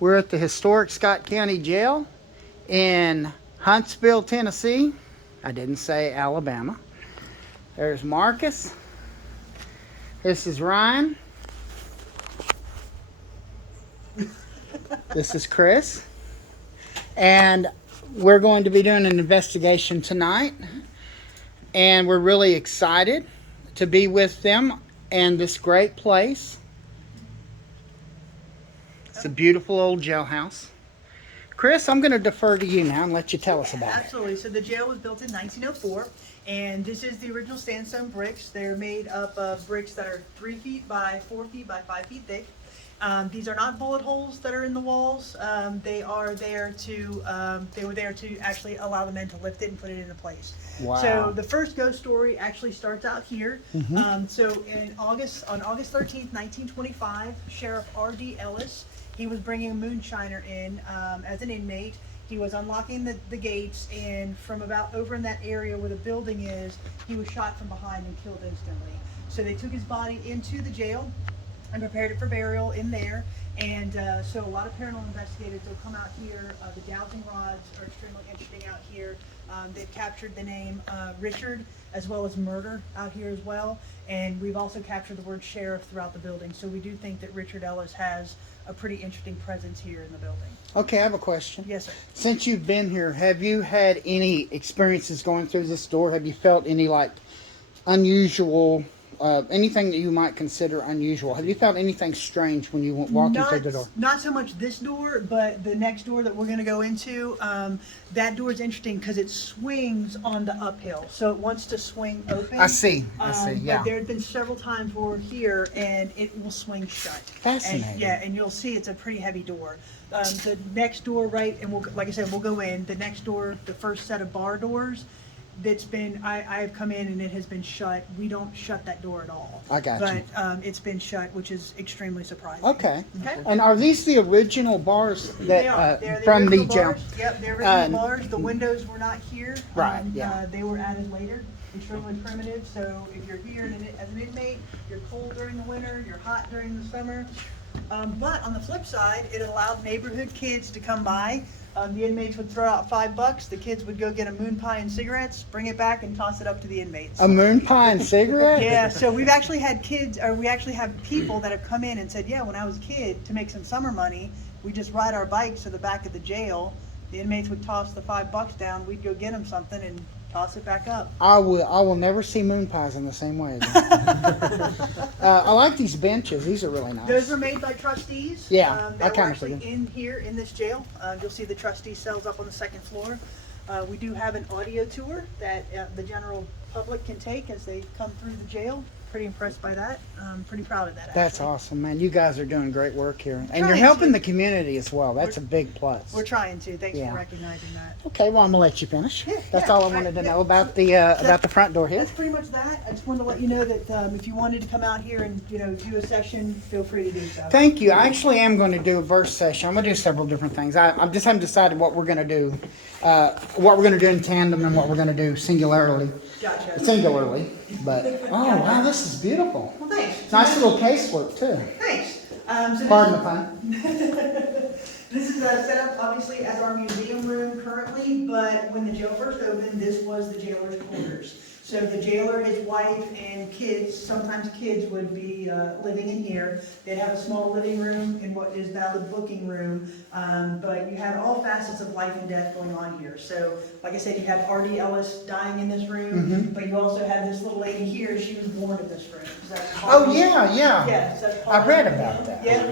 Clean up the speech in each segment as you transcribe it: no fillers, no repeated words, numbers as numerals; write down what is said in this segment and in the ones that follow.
We're at the historic Scott County Jail in Huntsville, Tennessee. I didn't say Alabama. There's Marcus. This is Ryan. This is Chris. And we're going to be doing an investigation tonight. And we're really excited to be with them and this great place. It's a beautiful old jailhouse. Chris, I'm going to defer to you now and let you tell us about it. Absolutely. So the jail was built in 1904, and this is the original sandstone bricks. They're made up of bricks that are 3 feet by 4 feet by 5 feet thick. These are not bullet holes that are in the walls. They were there to actually allow the men to lift it and put it into place. Wow. So the first ghost story actually starts out here. So on August 13th, 1925, Sheriff R.D. Ellis, he was bringing a moonshiner in as an inmate. He was unlocking the gates, and from about over in that area where the building is, he was shot from behind and killed instantly. So they took his body into the jail and prepared it for burial in there. And so a lot of paranormal investigators will come out here. The dowsing rods are extremely interesting out here. They've captured the name Richard as well as murder out here as well. And we've also captured the word sheriff throughout the building. So we do think that Richard Ellis has a pretty interesting presence here in the building. Okay, I have a question. Yes, sir. Since you've been here, have you had any experiences going through this door? Have you felt any like unusual, anything that you might consider unusual? Have you felt anything strange when you went walking through the door? Not so much this door, but the next door that we're going to go into. That door is interesting because it swings on the uphill, so it wants to swing open. I see, yeah. But there have been several times where we're here and it will swing shut. Fascinating. And you'll see it's a pretty heavy door. The next door, right, and like I said, we'll go in. The next door, the first set of bar doors, I have come in and it has been shut. We don't shut that door at all. I got you. But it's been shut, which is extremely surprising. Okay. Okay. And are these the original bars that They are. They're from the original jail? bars. Yep, they're original bars. The windows were not here. Right, yeah. They were added later. Extremely primitive. So if you're here as an inmate, you're cold during the winter, you're hot during the summer. But on the flip side, it allowed neighborhood kids to come by. The inmates would throw out $5. The kids would go get a moon pie and cigarettes, bring it back, and toss it up to the inmates. A moon pie and cigarette? Yeah, so we've actually had we actually have people that have come in and said, yeah, when I was a kid, to make some summer money, we just ride our bikes to the back of the jail. The inmates would toss the $5 down. We'd go get them something and toss it back up. I will never see moon pies in the same way again. I like these benches. These are really nice. Those were made by trustees. Yeah, they I were kind of actually see in here in this jail. You'll see the trustee cells up on the second floor. We do have an audio tour that the general public can take as they come through the jail. Pretty impressed by that. Pretty proud of that. That's actually. awesome, man. You guys are doing great work here. And you're Trying helping to. the community as well. That's a big plus. We're trying to. Thanks Yeah. for recognizing that. Okay, well, I'm going to let you finish. Yeah, That's yeah, all I right, wanted to yeah. know about the front door here. That's pretty much that. I just wanted to let you know that if you wanted to come out here and do a session, feel free to do so. Thank you. I actually am going to do a verse session. I'm going to do several different things. I just haven't decided what we're going to do. What we're going to do in tandem and what we're going to do singularly. Gotcha. Singularly. But, oh, wow, this is beautiful. Well, thanks. Nice little casework, too. Thanks. Pardon the pun. This is set up obviously as our museum room currently, but when the jail first opened, this was the jailer's quarters. So the jailer, his wife, and kids, sometimes kids would be living in here. They'd have a small living room in what is now the booking room, but you had all facets of life and death going on here. So, like I said, you had R.D. Ellis dying in this room, but you also had this little lady here. She was born in this room. Is that Oh, yeah. Yes, that's I read about that. Yeah.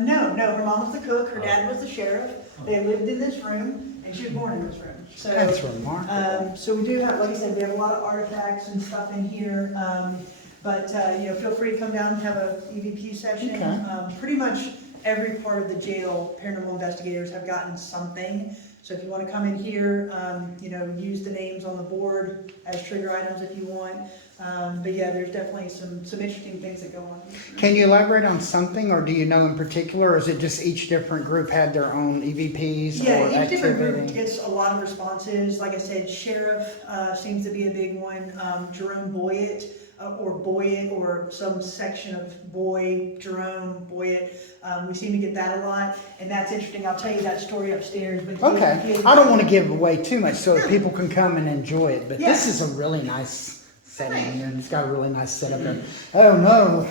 No, her mom was the cook, her dad was the sheriff. They lived in this room, and she was born in this room. So, That's remarkable. so we do have, like I said, we have a lot of artifacts and stuff in here. But feel free to come down and have a EVP session. Okay. Pretty much every part of the jail, paranormal investigators have gotten something. So if you want to come in here, use the names on the board as trigger items if you want. But yeah, there's definitely some interesting things that go on. Can you elaborate on something, or do you know in particular, or is it just each different group had their own EVPs Yeah, or each different group activity? gets a lot of responses. Like I said, sheriff seems to be a big one. Jerome Boyett or Boyett, or some section of Boy, Jerome, Boyett. We seem to get that a lot, and that's interesting. I'll tell you that story upstairs. But Okay. I don't want to give away too much so that people can come and enjoy it. But this is a really nice setting here, and it's got a really nice setup there. Oh no.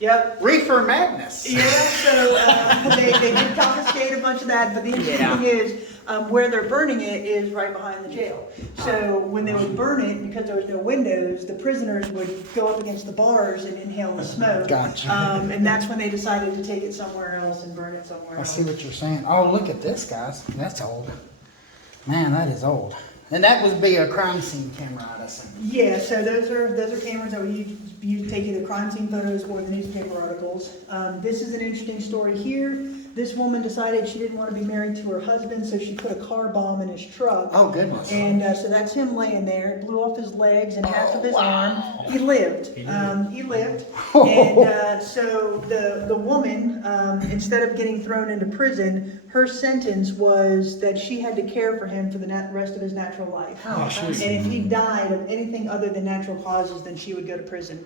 Yep. Reefer madness. Yeah, so they did confiscate a bunch of that, but the interesting thing is, where they're burning it is right behind the jail. So when they would burn it, because there was no windows, the prisoners would go up against the bars and inhale the smoke. Gotcha. And that's when they decided to take it somewhere else and burn it somewhere I else. see what you're saying. Oh, look at this, guys. That's old. Man, that is old. And that would be a crime scene camera, I'd assume. Yeah, so those are cameras that we use to take either crime scene photos or the newspaper articles. This is an interesting story here. This woman decided she didn't want to be married to her husband, so she put a car bomb in his truck. Oh, goodness. And so that's him laying there. It blew off his legs and half of his arm. He lived. He lived. And so the woman, instead of getting thrown into prison, her sentence was that she had to care for him for the rest of his natural life. Oh, And if he died of anything other than natural causes, then she would go to prison.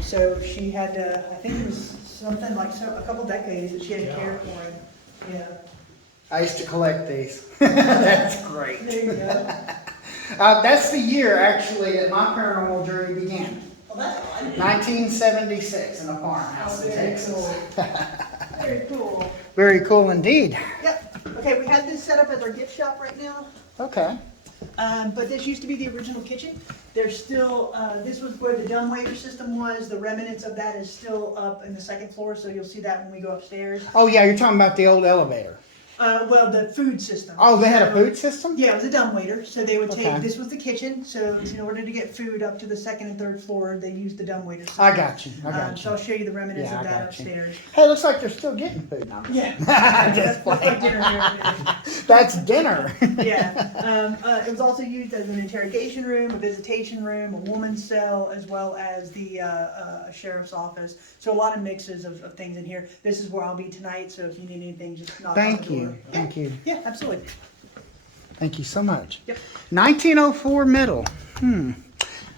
So she had to, I think it was something like a couple decades that she had to care for him. Yeah. I used to collect these. That's great. There you go. That's the year, actually, that my paranormal journey began. Well, that's odd. 1976 in a farmhouse in Very Texas. cool. Very cool. Very cool indeed. Yep. Okay, we have this set up as our gift shop right now. Okay. But this used to be the original kitchen. There's still, this was where the dumbwaiter system was. The remnants of that is still up in the second floor, so you'll see that when we go upstairs. Oh, yeah, you're talking about the old elevator. Well, the food system. Oh, they had a So- food system? Yeah, it was a dumbwaiter. So they would take, Okay. this was the kitchen, so in order to get food up to the second and third floor, they used the dumbwaiter system. I got you. I got So you. I'll show you the remnants Yeah, of I that got you. upstairs. Hey, it looks like they're still getting food now. Yeah. Just That's like playing. dinner here. That's dinner. Yeah. It was also used as an interrogation room, a visitation room, a woman's cell, as well as the sheriff's office. So a lot of mixes of things in here. This is where I'll be tonight, so if you need anything, just knock on the Thank door. you. Thank you. Yeah, absolutely. Thank you so much. Yep. 1904 metal.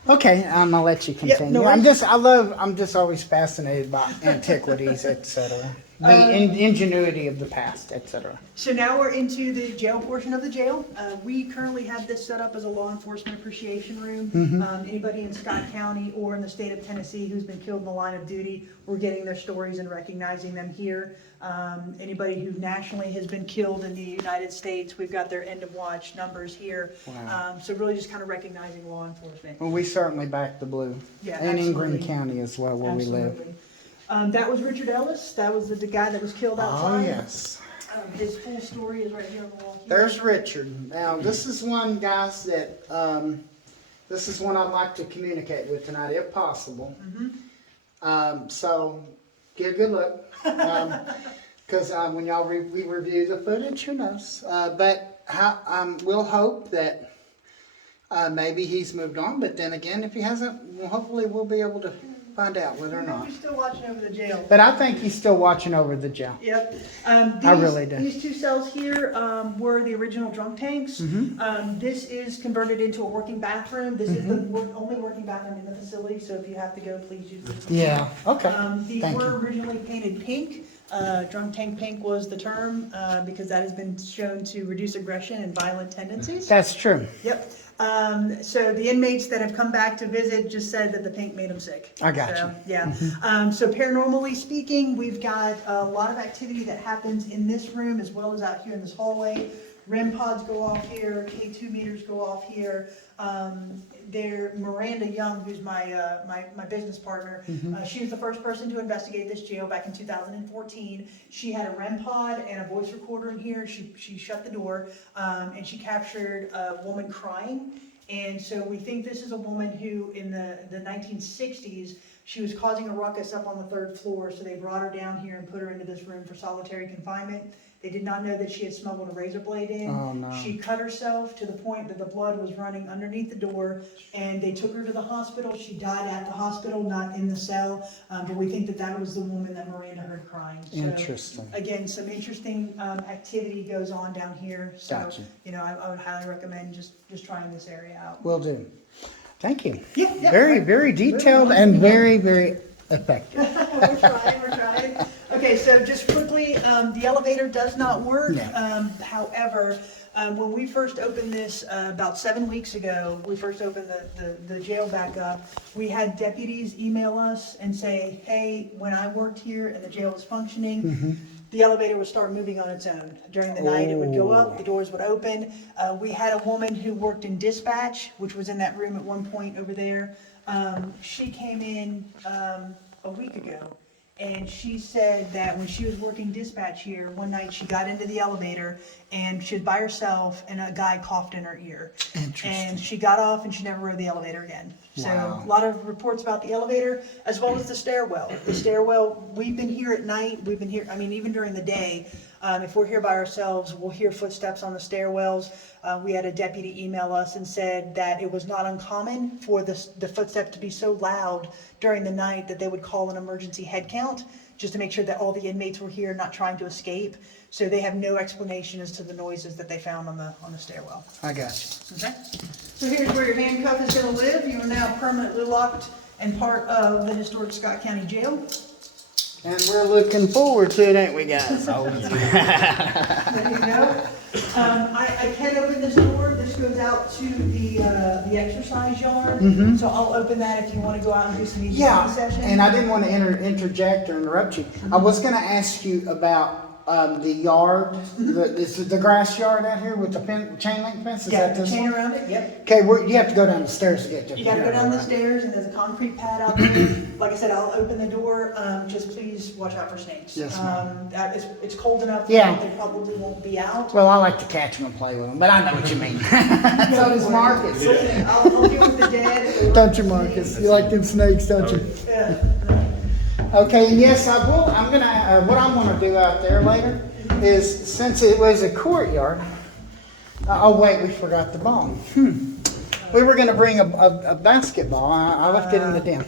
Okay, I'm gonna let you continue. no I'm worries. just always fascinated by antiquities, etc. The ingenuity of the past, etc. So now we're into the jail portion of the jail. We currently have this set up as a law enforcement appreciation room. Anybody in Scott County or in the state of Tennessee who's been killed in the line of duty, we're getting their stories and recognizing them here. Anybody who nationally has been killed in the United States, we've got their end of watch numbers here. Wow. So really just kind of recognizing law enforcement. Well, we certainly back the blue. Yeah, and in Greene absolutely. County as well, where we live. Absolutely. That was Richard Ellis. That was the guy that was killed Oh, outside. yes. His full story is right here on the wall here. There's Richard. Now, this is one, guys, that this is one I'd like to communicate with tonight, if possible. So, get a good look. Because when y'all we review the footage, who knows? But we'll hope that maybe he's moved on. But then again, if he hasn't, well, hopefully we'll be able to find out whether or not. He's still watching over the jail. But I think he's still watching over the jail. Yep. I really do. These two cells here were the original drunk tanks. This is converted into a working bathroom. This is the only working bathroom in the facility, so if you have to go, please use this one. Yeah, okay. These Thank were you. originally painted pink. Drunk tank pink was the term because that has been shown to reduce aggression and violent tendencies. That's true. Yep. So the inmates that have come back to visit just said that the pink made them sick. I got So, you. yeah. So paranormally speaking, we've got a lot of activity that happens in this room as well as out here in this hallway. REM pods go off here, K2 meters go off here. Miranda Young, who's my business partner, she was the first person to investigate this jail back in 2014. She had a REM pod and a voice recorder in here. She shut the door and she captured a woman crying. And so we think this is a woman who in the 1960s, she was causing a ruckus up on the third floor. So they brought her down here and put her into this room for solitary confinement. They did not know that she had smuggled a razor blade in. Oh, no. She cut herself to the point that the blood was running underneath the door, and they took her to the hospital. She died at the hospital, not in the cell, but we think that that was the woman that Miranda heard crying. So, Interesting. again, some interesting activity goes on down here. So, Gotcha. I would highly recommend just trying this area out. Will do. Thank you. Yeah. Very detailed and very effective. We're trying. Okay, so just quickly, the elevator does not work. No. However, when we first opened this about 7 weeks ago, we first opened the jail back up, we had deputies email us and say, hey, when I worked here and the jail was functioning, the elevator would start moving on its own. During the night, it would go up, the doors would open. We had a woman who worked in dispatch, which was in that room at one point over there. She came in a week ago, and she said that when she was working dispatch here, one night she got into the elevator and she was by herself and a guy coughed in her ear. Interesting. And she got off and she never rode the elevator again. So Wow. a lot of reports about the elevator as well as the stairwell. The stairwell, we've been here at night, we've been here, I mean, even during the day, if we're here by ourselves, we'll hear footsteps on the stairwells. We had a deputy email us and said that it was not uncommon for the footsteps to be so loud during the night that they would call an emergency head count just to make sure that all the inmates were here, not trying to escape. So they have no explanation as to the noises that they found on the stairwell. I got you. Okay? So here's where your handcuff is going to live. You are now permanently locked and part of the historic Scott County Jail. And we're looking forward to it, ain't we, guys? There you go. I can open this door. This goes out to the exercise yard. So I'll open that if you want to go out and do some easy session. And I didn't want to interject or interrupt you. I was going to ask you about the yard, the grass yard out here with the chain link fence. Is Yeah, that the this chain one? around it, yep. Okay, you have to go down the stairs to get to. You gotta go down the stairs and there's a concrete pad out there. Like I said, I'll open the door, just please watch out for snakes. Yes, ma'am. It's cold enough Yeah. that they probably won't be out. Well, I like to catch them and play with them, but I know what you mean. So does Marcus. I'll deal with the dead. Don't you, Marcus? You like them snakes, don't you? Yeah. Okay, and yes, I will. I'm gonna. What I'm gonna do out there later is, since it was a courtyard. Oh wait, we forgot the ball. We were gonna bring a basketball. I left it in the den,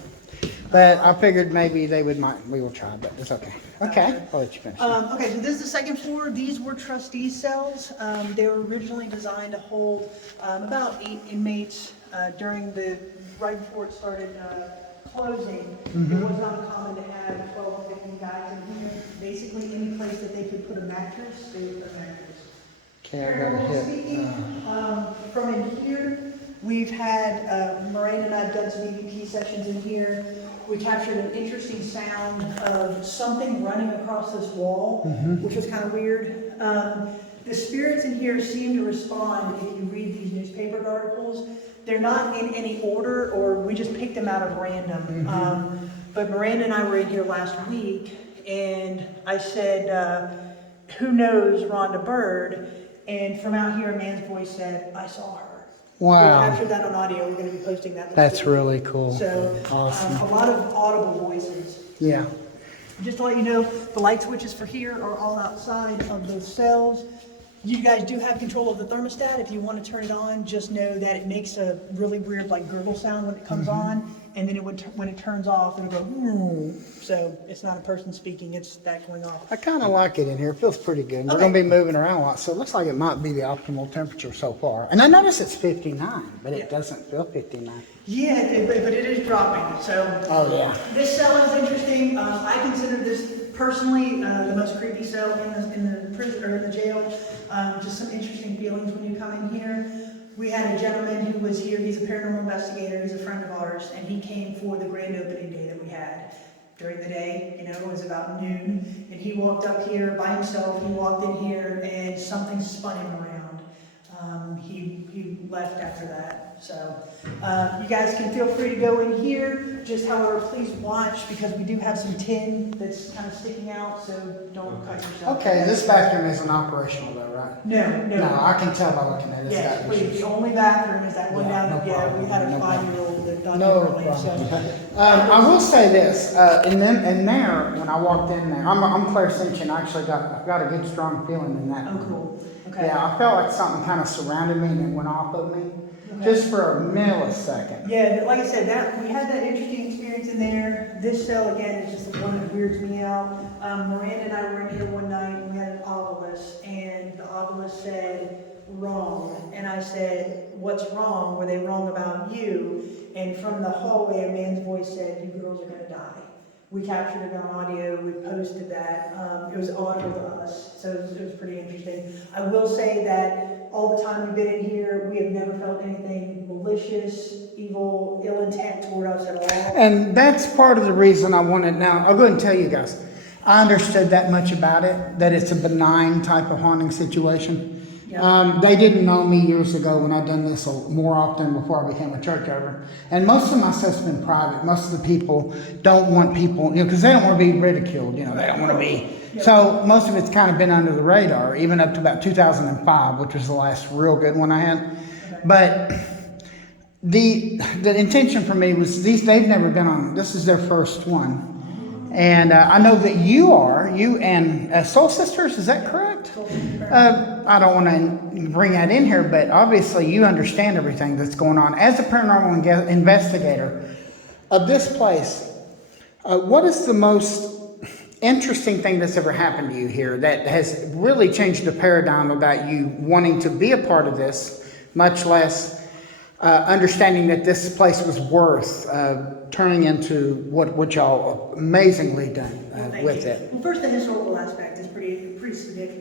but I figured maybe we will try, but it's okay. Okay, I'll let you finish. Okay, so this is the second floor. These were trustee cells. They were originally designed to hold about 8 inmates right before it started closing. It was not common to have 12 or 15 guys in here. Basically, any place that they could put a mattress, they would put a mattress. Okay, I gotta hit. Speaking, from in here, we've had, Miranda and I have done some EVP sessions in here. We captured an interesting sound of something running across this wall, which was kind of weird. The spirits in here seem to respond if you read these newspaper articles. They're not in any order, or we just picked them out of random. But Miranda and I were in here last week, and I said, who knows Rhonda Bird? And from out here, a man's voice said, I saw her. Wow. We captured that on audio. We're going to be posting that. That's really cool. So, Awesome. a lot of audible voices. Yeah. Just to let you know, the light switches for here are all outside of those cells. You guys do have control of the thermostat. If you want to turn it on, just know that it makes a really weird like gurgle sound when it comes on, and then when it turns off, it'll go. So it's not a person speaking; it's that going off. I kind of like it in here. It feels pretty good. We're Okay. going to be moving around a lot, so it looks like it might be the optimal temperature so far. And I notice it's 59, but it doesn't feel 59. Yeah, but it is dropping. So. Oh, yeah. This cell is interesting. I consider this personally the most creepy cell in the prison or in the jail. Just some interesting feelings when you come in here. We had a gentleman who was here. He's a paranormal investigator. He's a friend of ours, and he came for the grand opening day that we had. During the day, it was about noon, and he walked up here by himself. He walked in here, and something spun him around. He left after that. So you guys can feel free to go in here. Just however, please watch, because we do have some tin that's kind of sticking out, so don't cut yourself. Okay, this bathroom isn't operational though, right? No. No, I can tell by looking at it. It's Yes, got please. issues. The only bathroom is that one Yeah, down. no problem. We had a No problem. 5-year-old that died No early. problem. So. I will say this, in there, when I walked in there, I'm clairsentient. I actually I've got a good strong feeling in that. Oh, cool. Okay. Yeah, I felt like something kind of surrounded me and it went off of me, just for a millisecond. Yeah, like I said, we had that interesting experience in there. This cell, again, is just the one that weirds me out. Miranda and I were in here one night, and we had an obelisk, and the obelisk said, wrong. And I said, what's wrong? Were they wrong about you? And from the hallway, a man's voice said, you girls are gonna die. We captured it on audio, we posted that. It was audible to us, so it was pretty interesting. I will say that all the time we've been in here, we have never felt anything malicious, evil, ill intent toward us at all. And that's part of the reason I wanted. Now, I'll go ahead and tell you guys, I understood that much about it, that it's a benign type of haunting situation. Yeah. They didn't know me years ago when I'd done this more often before I became a church over. And most of my stuff's been private. Most of the people don't want people, because they don't want to be ridiculed, they don't want to be. So most of it's kind of been under the radar, even up to about 2005, which was the last real good one I had. But the intention for me was they've never been on, this is their first one. And I know that you and Soul Sisters, is that correct? I don't want to bring that in here, but obviously you understand everything that's going on. As a paranormal investigator of this place, what is the most interesting thing that's ever happened to you here that has really changed the paradigm about you wanting to be a part of this, much less understanding that this place was worth turning into what y'all amazingly done with it? Well, first, the historical aspect is pretty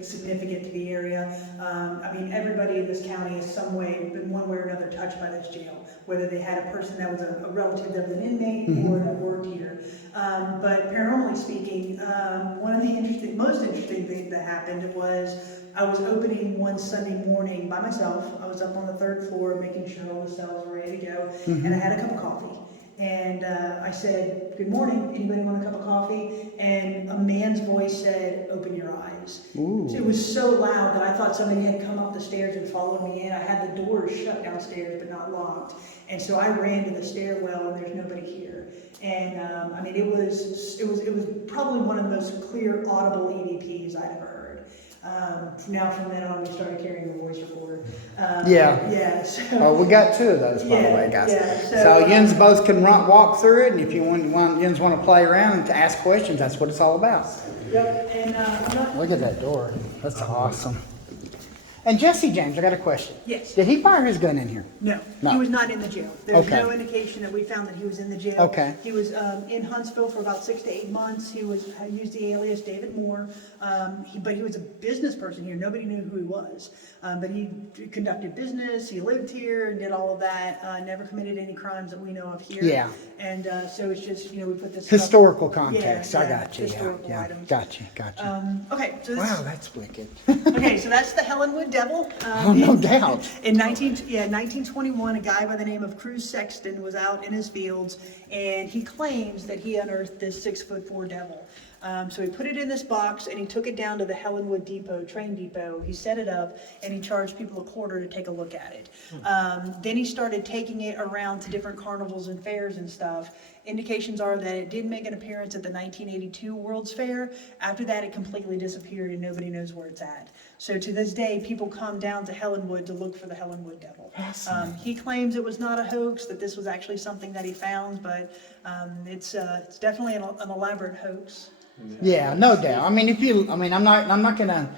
significant to the area. I mean, everybody in this county is some way, in one way or another, touched by this jail, whether they had a person that was a relative that was an inmate or that worked here. But paranormally speaking, one of the most interesting things that happened was I was opening one Sunday morning by myself. I was up on the 3rd floor making sure all the cells were ready to go, and I had a cup of coffee. And I said, good morning, anybody want a cup of coffee? And a man's voice said, open your eyes. Ooh. It was so loud that I thought somebody had come up the stairs and followed me in. I had the doors shut downstairs, but not locked. And so I ran to the stairwell, and there's nobody here. And I mean, it was probably one of the most clear, audible EVPs I'd ever heard. From then on, we started carrying the voice recorder. Yeah. So, we got 2 of those, by the way, guys. Yeah, so yins both can walk through it, and if yins want to play around and to ask questions, that's what it's all about. Yep. And Look at that door. That's awesome. And Jesse James, I got a question. Yes. Did he fire his gun in here? No, No. he was not in the jail. There's Okay. no indication that we found that he was in the jail. Okay. He was in Huntsville for about 6 to 8 months. He used the alias David Moore, but he was a business person here. Nobody knew who he was, but he conducted business. He lived here and did all of that. Never committed any crimes that we know of here. Yeah. And so it's just we put this Historical stuff- context. I got you. Historical Yeah. items. Got you. Okay, so this Wow, that's wicked. okay, so that's the Helenwood Devil. Oh, no doubt. In 1921, a guy by the name of Cruz Sexton was out in his fields, and he claims that he unearthed this 6'4" devil. So he put it in this box, and he took it down to the Helenwood train depot. He set it up, and he charged people $0.25 to take a look at it. Then he started taking it around to different carnivals and fairs and stuff. Indications are that it did make an appearance at the 1982 World's Fair. After that, it completely disappeared, and nobody knows where it's at. So to this day, people come down to Helenwood to look for the Helenwood Devil. He claims it was not a hoax, that this was actually something that he found, but it's definitely an elaborate hoax. Yeah, no doubt. I mean, I'm not gonna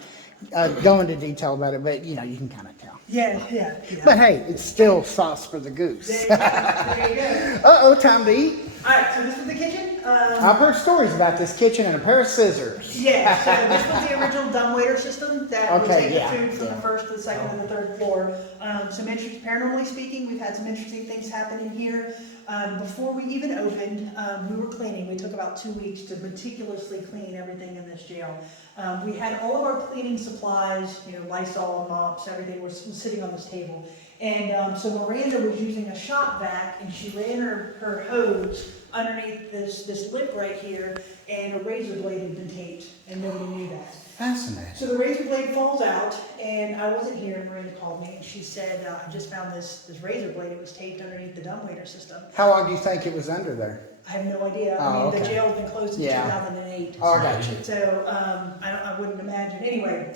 go into detail about it, but you can kind of tell. Yeah. But hey, it's still sauce for the goose. There you go. Time to eat. All right, so this is the kitchen. I've heard stories about this kitchen and a pair of scissors. Yeah, so this was the original dumbwaiter system that would Okay, take yeah, the food from the first to the second to the third floor. Paranormally speaking, we've had some interesting things happen in here. Before we even opened, we were cleaning. We took about 2 weeks to meticulously clean everything in this jail. We had all of our cleaning supplies, Lysol, mops, everything was sitting on this table. And so Miranda was using a shop vac, and she ran her hose underneath this lip right here, and a razor blade had been taped, and nobody knew that. Fascinating. So the razor blade falls out, and I wasn't here, and Miranda called me, and she said, I just found this razor blade. It was taped underneath the dumbwaiter system. How long do you think it was under there? I have no idea. Okay. The jail's been closed since 2008. Oh, I got you. So I wouldn't imagine. Anyway,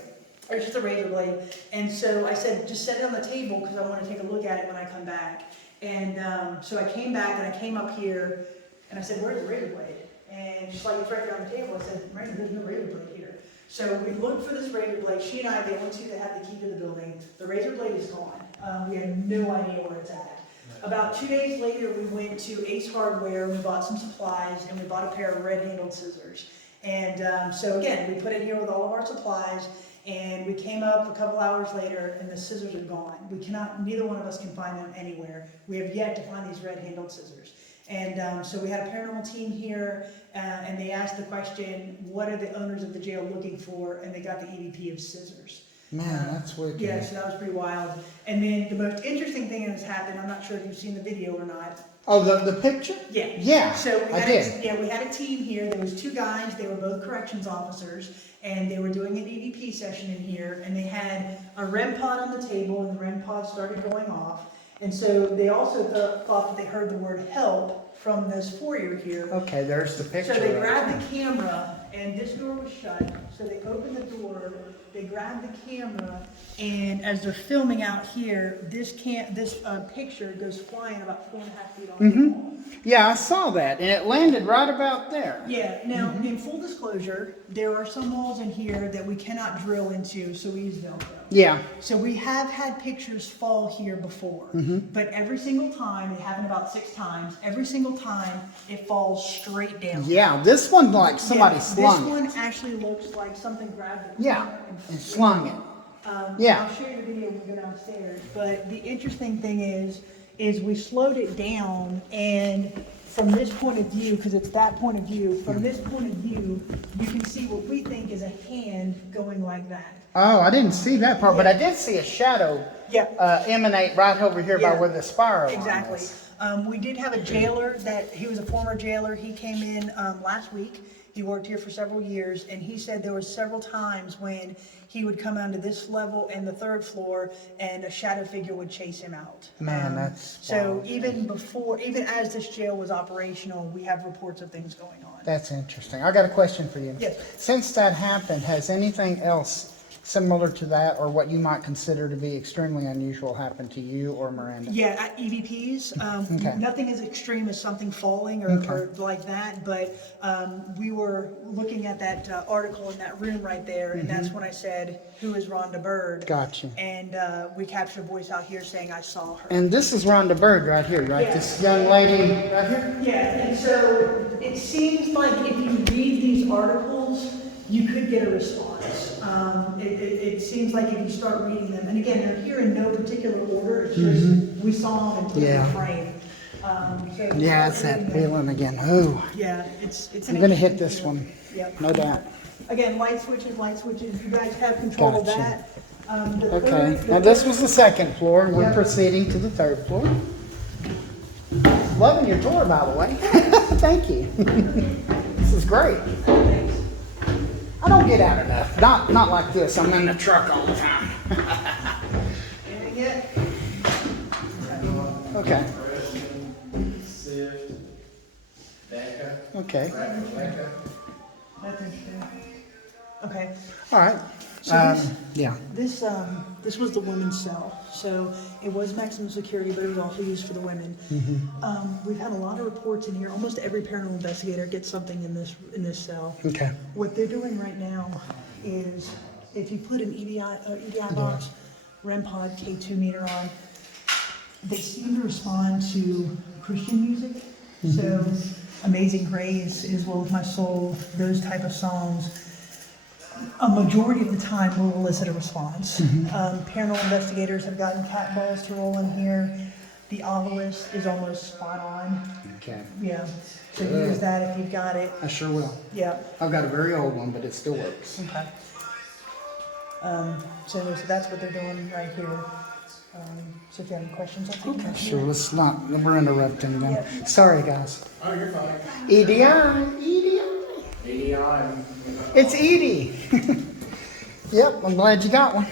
it's just a razor blade. And so I said, just set it on the table because I want to take a look at it when I come back. And so I came back, and I came up here, and I said, where's the razor blade? And just like it's right there on the table, I said, Miranda, there's no razor blade here. So we looked for this razor blade. She and I, the only two that had the key to the building. The razor blade is gone. We had no idea where it's at. About 2 days later, we went to Ace Hardware. We bought some supplies, and we bought a pair of red-handled scissors. And so again, we put it here with all of our supplies, and we came up a couple hours later, and the scissors are gone. We cannot, neither one of us can find them anywhere. We have yet to find these red-handled scissors. And so we had a paranormal team here, and they asked the question, what are the owners of the jail looking for? And they got the EVP of scissors. Man, that's wicked. Yeah, so that was pretty wild. And then the most interesting thing that has happened, I'm not sure if you've seen the video or not. Oh, the picture? Yeah. Yeah, So I did. we had a team here. There was two guys. They were both corrections officers, and they were doing an EVP session in here. And they had a REM pod on the table, and the REM pod started going off. And so they also thought that they heard the word help from this foyer here. Okay, there's the picture. So they grabbed the camera, and this door was shut. So they opened the door, they grabbed the camera, and as they're filming out here, this picture goes flying about 4.5 feet off the wall. Yeah, I saw that, and it landed right about there. Yeah, now, in full disclosure, there are some walls in here that we cannot drill into, so we use Velcro. Yeah. So we have had pictures fall here before, but every single time, it happened about 6 times, every single time it falls straight down. Yeah, this one like somebody Yeah, slung this it. one actually looks like something grabbed it. Yeah, and slung it. Yeah. I'll show you the video when we go downstairs, but the interesting thing is we slowed it down, and from this point of view, because it's that point of view, from this point of view, you can see what we think is a hand going like that. Oh, I didn't see that part, but I did see a shadow emanate right over here by Yeah. where the spiral line Exactly. is. We did have a jailer he was a former jailer. He came in last week. He worked here for several years, and he said there were several times when he would come onto this level and the 3rd floor, and a shadow figure would chase him out. Man, that's so wild. even as this jail was operational, we have reports of things going on. That's interesting. I got a question for you. Yes. Since that happened, has anything else similar to that, or what you might consider to be extremely unusual, happened to you or Miranda? Yeah, at EVPs, Okay. nothing as extreme as something falling or like that, but we were looking at that article in that room right there, and that's when I said, who is Rhonda Bird? Gotcha. And we captured a voice out here saying, I saw her. And this is Rhonda Bird right here, right? Yeah. This young lady right here? Yeah, and so it seems like if you read these articles, you could get a response. It seems like if you start reading them, and again, they're here in no particular order, it's just, we saw them and put them in a frame. So Yeah, it's that feeling again. Ooh, Yeah, it's I'm gonna hit interesting this feel. one, Yep. no doubt. Again, light switches, you guys have control of Gotcha. that. The Okay, third- now this was the 2nd floor, and we're Yep. proceeding to the 3rd floor. Loving your tour, by the way. Thank you. This is great. I don't get out enough. Not like this. I'm in the truck all the time. Anything yet? Okay. Sift, Becca, Okay. Becca. That's interesting. Okay. All right. So this- Yeah. This was the women's cell, so it was maximum security, but it was also used for the women. We've had a lot of reports in here. Almost every paranormal investigator gets something in this cell. Okay. What they're doing right now is, if you put an EDI box, REM pod, K2 meter on, they seem to respond to Christian music. So, Amazing Grace, Is Well With My Soul, those type of songs. A majority of the time will elicit a response. Paranormal investigators have gotten cat balls to roll in here. The obelisk is almost spot on. Okay. Yeah, so use that if you've got it. I sure will. Yeah, I've got a very old one, but it still works. okay. So that's what they're doing right here. So if you have any questions, I'll take them. Sure, let's not, we're interrupting them. Yeah. Sorry, guys. Oh, you're fine. EDI. ADI. It's Edie. Yep, I'm glad you got one.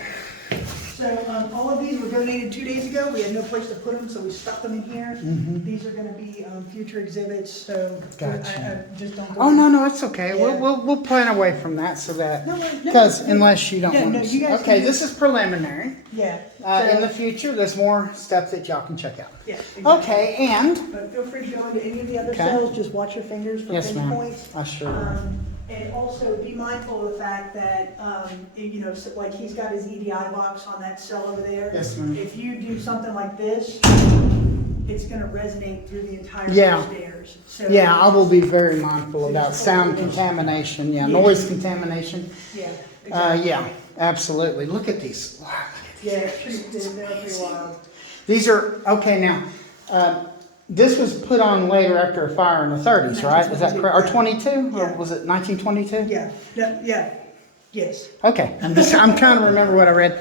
So all of these were donated 2 days ago. We had no place to put them, so we stuck them in here. These are going to be future exhibits. So Gotcha. I just don't. Oh, no, it's okay. Yeah. We'll plan away from that so that, No, because unless you don't Yeah, want no, to. you guys Okay, can- this is preliminary. Yeah. In the future, there's more stuff that y'all can check out. Yeah. Exactly. Okay, and But feel free to go into any of the other Okay. cells. Just watch your fingers for yes, ma'am. pinpoints. I sure will. And also be mindful of the fact that, you know, so like he's got his EDI box on that cell over there. Yes, ma'am. If you do something like this, it's gonna resonate through the entire Yeah. stairs. So Yeah, I will be very mindful So about just sound avoid it. contamination, Yeah. noise contamination. Yeah, exactly. Yeah, absolutely. Look at these. Wow. Yeah, they're pretty wild. These are, okay, now, this was put on later after a fire in the 30s, right? Is that correct? Or 22? Yeah. Or was it 1922? Yeah, yeah, yes. Okay, I'm trying to remember what I read.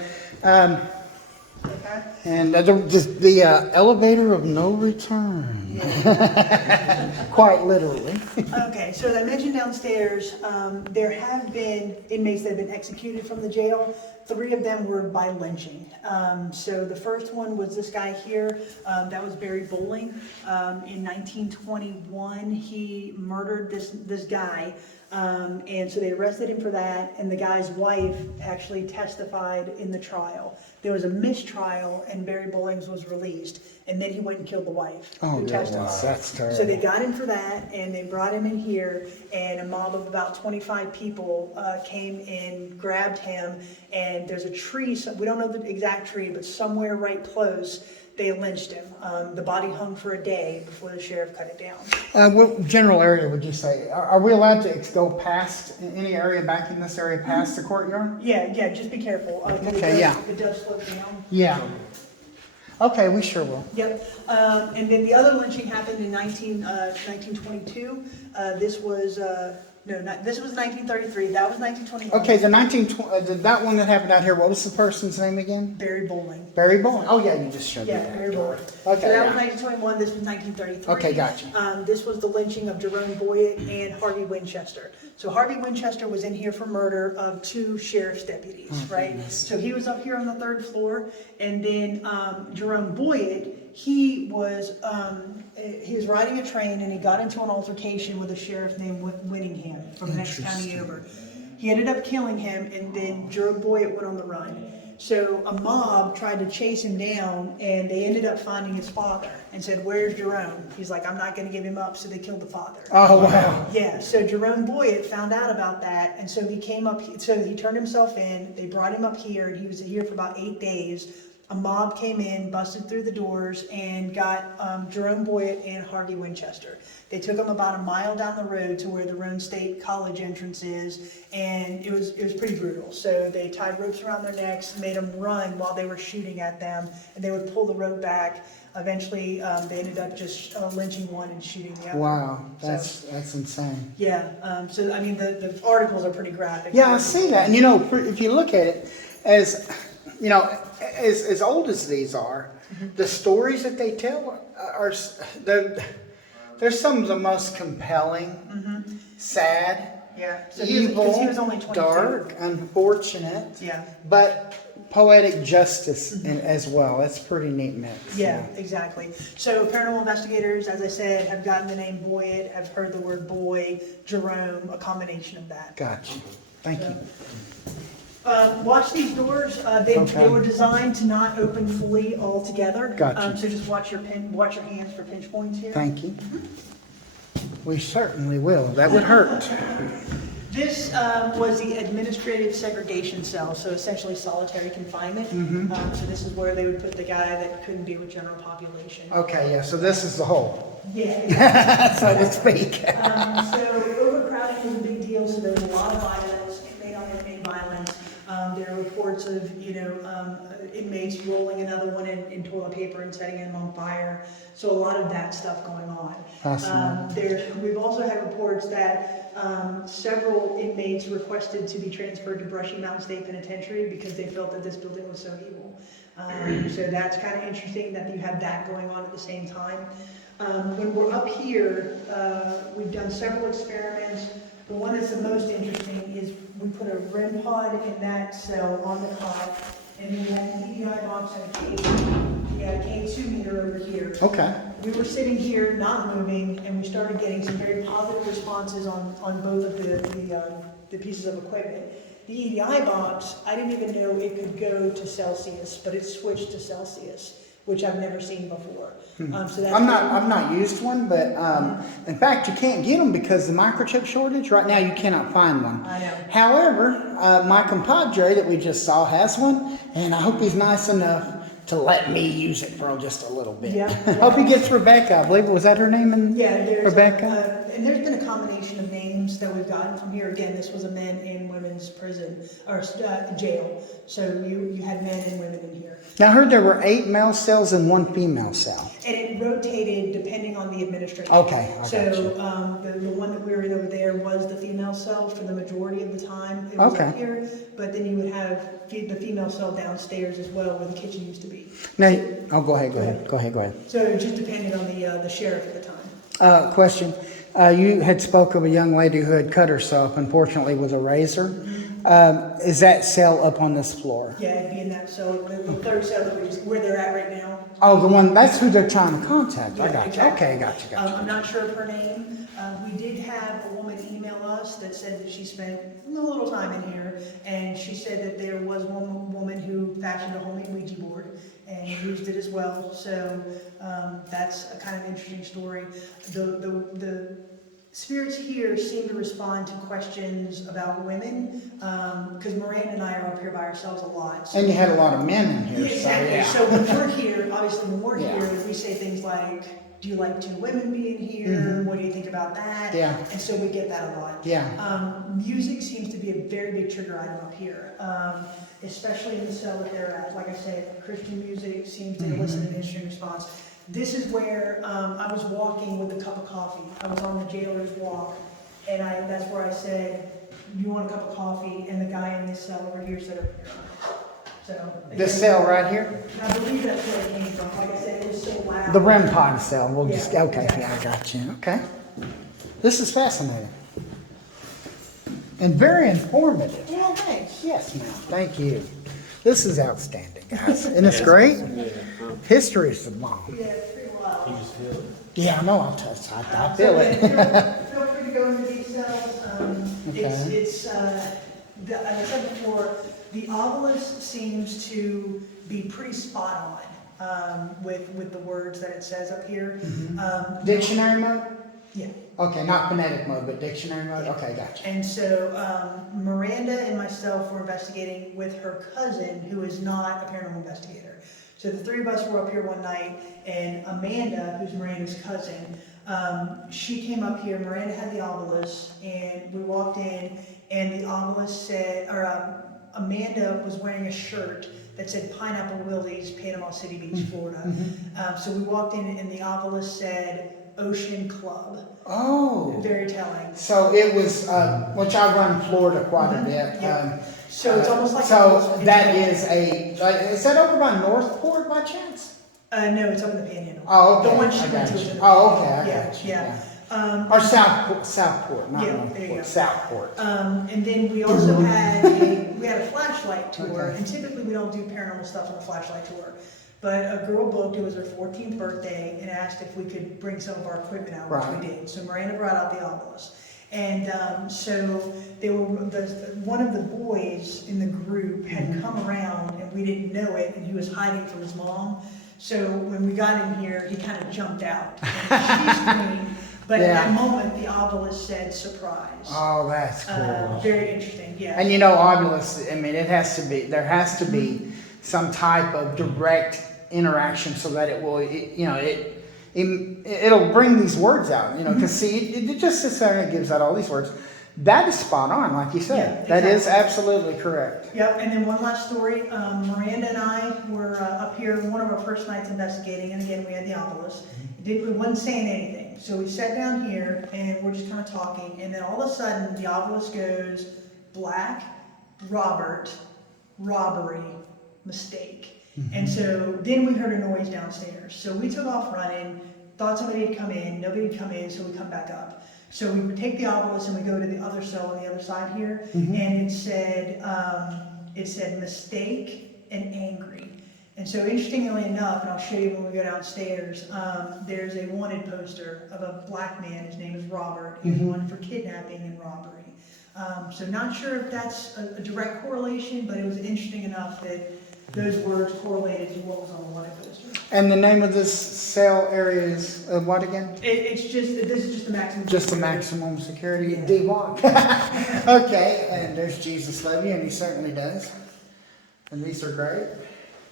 Okay. And the elevator of no return. Quite literally. Okay, so as I mentioned downstairs, there have been inmates that have been executed from the jail. 3 of them were by lynching. So the first one was this guy here, that was Barry Bowling. In 1921, he murdered this guy. And so they arrested him for that, and the guy's wife actually testified in the trial. There was a mistrial, and Barry Bowlings was released, and then he went and killed the wife Oh, who testified. goodness, that's terrible. So they got him for that, and they brought him in here, and a mob of about 25 people came and grabbed him, and there's a tree, so we don't know the exact tree, but somewhere right close, they lynched him. The body hung for a day before the sheriff cut it down. What general area would you say? Are we allowed to go past, in any area back in this area, past the courtyard? Yeah, just be careful. Okay, yeah. It does slope down. Yeah. Okay, we sure will. Yep. And then the other lynching happened in 1922. This was, this was 1933. That was 1921. Okay, that one that happened out here, what was the person's name again? Barry Bowling. Barry Bowling. Oh, yeah, you just showed me Yeah, that. Barry Bowling. Okay, So that yeah. was 1921. This was 1933. Okay, gotcha. This was the lynching of Jerome Boyd and Harvey Winchester. So Harvey Winchester was in here for murder of 2 sheriff's deputies, right? goodness. So he was up here on the 3rd floor, and then Jerome Boyd, he was riding a train, and he got into an altercation with a sheriff named Winningham from the next county over. He ended up killing him, and then Jerome Boyd went on the run. So a mob tried to chase him down, and they ended up finding his father and said, "Where's Jerome?" He's like, "I'm not going to give him up," so they killed the father. Oh, wow. Yeah, so Jerome Boyd found out about that, and so he came up, so he turned himself in, they brought him up here, and he was here for about 8 days. A mob came in, busted through the doors, and got Jerome Boyd and Harvey Winchester. They took them about a mile down the road to where the Roane State College entrance is, and it was pretty brutal. So they tied ropes around their necks, made them run while they were shooting at them, and they would pull the rope back. Eventually, they ended up just lynching one and shooting the other. Wow, So, that's insane. yeah, so I mean, the articles are pretty graphic. Yeah, I see that. And if you look at it, as old as these are, the stories that they tell they're some of the most compelling, sad, Yeah. So evil, he was only 22. dark, unfortunate, Yeah. but poetic justice as well. That's a pretty neat mix. Yeah, exactly. So paranormal investigators, as I said, have gotten the name Boyd, have heard the word boy, Jerome, a combination of that. Gotcha. Thank you. Watch these doors. They were designed to not open fully all together. Gotcha. So just watch your hands for pinch points here. Thank you. We certainly will. That would hurt. This was the administrative segregation cell, so essentially solitary confinement. So this is where they would put the guy that couldn't be with general population. Okay, yeah, so this is the hole, Yeah. so to speak. So overcrowding was a big deal, so there was a lot of violence, inmate on inmate violence. There are reports of, inmates rolling another one in toilet paper and setting him on fire. So a lot of that stuff going on. Fascinating. We've also had reports that several inmates requested to be transferred to Brushy Mountain State Penitentiary because they felt that this building was so evil. So that's kind of interesting that you have that going on at the same time. When we're up here, we've done several experiments. The one that's the most interesting is we put a REM pod in that cell on the cot, and we had an EDI box and a K2 meter over here. Okay. We were sitting here, not moving, and we started getting some very positive responses on both of the pieces of equipment. The EDI box, I didn't even know it could go to Celsius, but it switched to Celsius. which I've never seen before. So that's I've not used one, but in fact, you can't get them because the microchip shortage. Right now, you cannot find one. I know. However, my compadre that we just saw has one, and I hope he's nice enough to let me use it for just a little bit. Yeah. Hope he gets Rebecca. I believe was that her name? Rebecca. And there's been a combination of names that we've gotten from here. Again, this was a men and women's prison or jail, so you had men and women in here. Now I heard there were 8 male cells and 1 female cell. And it rotated depending on the administration. Okay, I So got you. the one that we were in over there was the female cell for the majority of the time. It was Okay. up here, but then you would have the female cell downstairs as well, where the kitchen used to be. Now, go ahead. So it just depended on the sheriff at the time. Question. You had spoke of a young lady who had cut herself, unfortunately, with a razor. Is that cell up on this floor? Yeah, it'd be in that cell, the third cell that where they're at right now. Oh, the one, that's who they're trying to contact. I Yeah, got you. exactly. Okay, got you. I'm not sure of her name. We did have a woman email us that said that she spent a little time in here, and she said that there was one woman who fashioned a homemade Ouija board and used it as well. So that's a kind of interesting story. The spirits here seem to respond to questions about women, because Miranda and I are up here by ourselves a lot. So And you had a lot of men in here, yeah, exactly. so So when we're here, obviously when we're Yeah. here, we say things like, do you like 2 women being here? What do you think about that? Yeah. And so we get that a lot. Yeah. Music seems to be a very big trigger item up here, especially in the cell that they're at. Like I said, Christian music seems to elicit an interesting response. This is where I was walking with a cup of coffee. I was on the jailer's walk, and that's where I said, "Do you want a cup of coffee?" And the guy in this cell over here said, so. this cell right here, I believe that's where it came from. Like I said, it was so loud. the REM pod cell. We'll Yeah, just okay. exactly. Yeah, I got you. Okay, this is fascinating and very informative. Well, thanks. Yes, ma'am. Thank you. This is outstanding, guys. Isn't this great? History is the bomb. Yeah, it's pretty wild. Yeah, I know. I feel So, it. yeah, feel free to go into these cells. Okay. It's like I said before, the obelisk seems to be pretty spot on with the words that it says up here. Dictionary mode? Yeah. Okay, not phonetic mode, but dictionary mode? Okay, gotcha. And so Miranda and myself were investigating with her cousin, who is not a paranormal investigator. So the 3 of us were up here one night, and Amanda, who's Miranda's cousin, she came up here. Miranda had the obelisk, and we walked in, and the obelisk said, or Amanda was wearing a shirt that said Pineapple Willie's, Panama City Beach, Florida. So we walked in, and the obelisk said Ocean Club. Oh. Very telling. So it was, which I run Florida quite a bit. Yeah. So it's almost like So that is is that over by Northport by chance? no, it's up in the Panhandle. Oh, okay. The one she I went got to you. was in the Oh, okay, I Panhandle. got you. Yeah. Or Southport, not Yeah, there you Northport. go. Southport. And then we also had a flashlight tour, Okay. and typically we don't do paranormal stuff on a flashlight tour. But a girl booked, it was her 14th birthday, and asked if we could bring some of our equipment out, which Right. we did. So Miranda brought out the obelisk. And so they were one of the boys in the group had come around, and we didn't know it, and he was hiding from his mom. So when we got in here, he kind of jumped out. And she screamed, but at that moment, the obelisk said surprise. Oh, that's cool. Very interesting, yeah. And you know, obelisk, I mean, there has to be some type of direct interaction so that it will, it'll bring these words out, because see, it just sits there and it gives out all these words. That is spot on, like you said. Yeah, That is exactly. absolutely correct. Yep, and then one last story. Miranda and I were up here one of our first nights investigating, and again, we had the obelisk. We wasn't saying anything. So we sat down here, and we're just kind of talking, and then all of a sudden, the obelisk goes, black, Robert, robbery, mistake. And so then we heard a noise downstairs. So we took off running, thought somebody had come in, nobody had come in, so we come back up. So we would take the obelisk and we go to the other cell on the other side here, and it said mistake and angry. And so interestingly enough, and I'll show you when we go downstairs, there's a wanted poster of a black man. His name is Robert. He was wanted for kidnapping and robbery. So not sure if that's a direct correlation, but it was interesting enough that those words correlated to what was on the wanted poster. And the name of this cell area is what again? This is just the maximum. Just the security. maximum security Yeah. D block. Okay, and there's Jesus love you, and he certainly does. And these are great.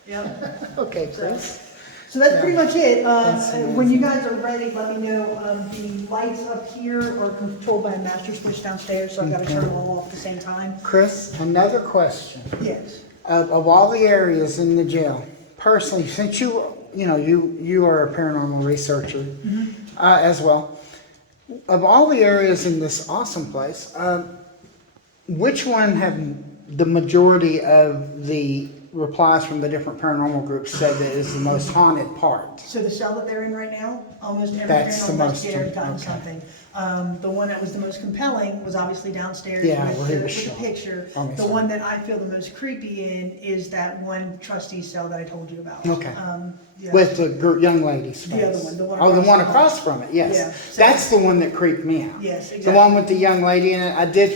Yep. Okay, Chris. So that's pretty much it. That's When you guys are ready, let me know. The lights up here are controlled by a master switch downstairs, so I've got to turn them all off at the same time. Chris, another question. Yes. Of all the areas in the jail, personally, since you are a paranormal researcher as well, of all the areas in this awesome place, which one have the majority of the replies from the different paranormal groups said that is the most haunted part? So the cell that they're in right now, almost every That's the paranormal most- investigator gotten okay. something. The one that was the most compelling was obviously downstairs Yeah, with where he the, was with the shot. picture. Okay, The sorry. one that I feel the most creepy in is that one trustee cell that I told you about. Okay. Yeah. With the young lady's face. The other one, the one Oh, the across one the hall. across from it, yes. Yeah, so- That's the one that creeped me out. Yes, The exactly. one with the young lady in it, I did